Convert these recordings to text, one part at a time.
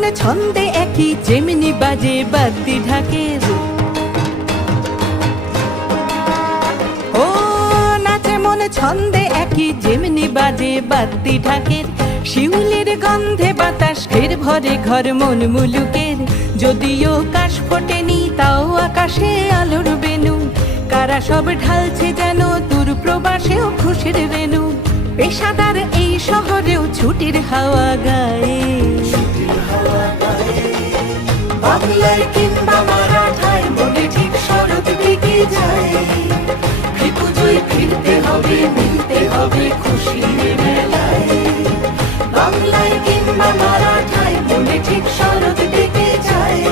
মনে ছন্দে একই যেমনি বাজে বাদ্যি ঢাকের। ও নাচে মনে ছন্দে একই যেমনি বাজে বাদ্যি ঢাকের। শিউলির গন্ধে বাতাস ফের ভরে ঘর মন মুলুকের। যদিও কাশ ফোটেনি তাও আকাশে আলোর বেনু। কারা সব ঢালছে যেন দূর প্রবাসেও খুশির রেণু। পেশাদার এই শহরেও ছুটির হাওয়া গায়ে। বাংলায় কিংবা মারাঠায় মনে ঠিক শরৎ ঢেকে যায়। পুজোয় ফিরতে হবে, মিলতে হবে খুশির মেলায়। বাংলায় কিংবা মারাঠায় মনে ঠিক শরৎ ঢেকে যায়।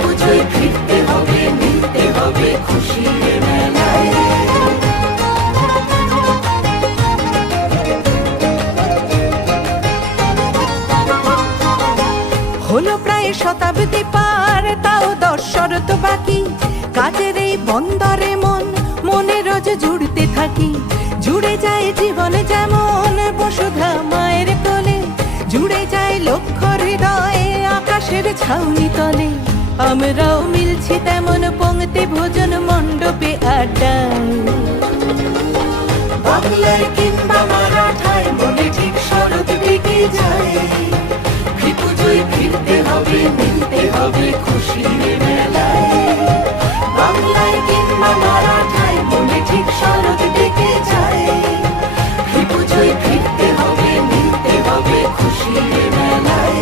পুজোয় ফিরতে হবে, মিলতে হবে খুশির মেলায়। হলো প্রায় শতাব্দী পার, তাও 10 শরৎ বাকি। কাজের এই বন্দরে মনে রোজ জুড়তে থাকি। জুড়ে যায় জীবন যেমন বসুধা মায়ের কোলে। জুড়ে যায় লক্ষ হৃদয়ে আকাশের ছাউনি তলে। আমরাও মিলছি তেমন পংক্তি ভোজন মণ্ডপে আড্ডায়। বাংলায় কিংবা মারাঠায় মনে ঠিক শরৎ ঢেকে যায়। পুজোয় ফিরতে হবে, মিলতে হবে খুশির মেলায়। বাংলায় কিংবা মারাঠায় মনে ঠিক শরৎ ঢেকে যায়। পুজোয় ফিরতে হবে, মিলতে হবে খুশির মেলায়।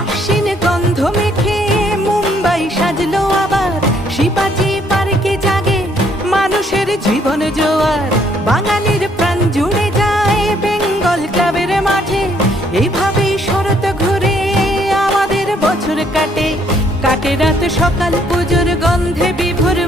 আশ্বিন গন্ধ মেখে মুম্বাই সাজলো আবার। শিবাজি পার্কে জাগে মানুষের জীবন জোয়ার। বাঙালির প্রাণ জুড়ে যায় বেঙ্গল ক্লাবের মাঠে। এইভাবেই শরৎ ঘুরে আমাদের বছর কাটে। কাটে রাত সকাল পুজোর গন্ধে বিভোর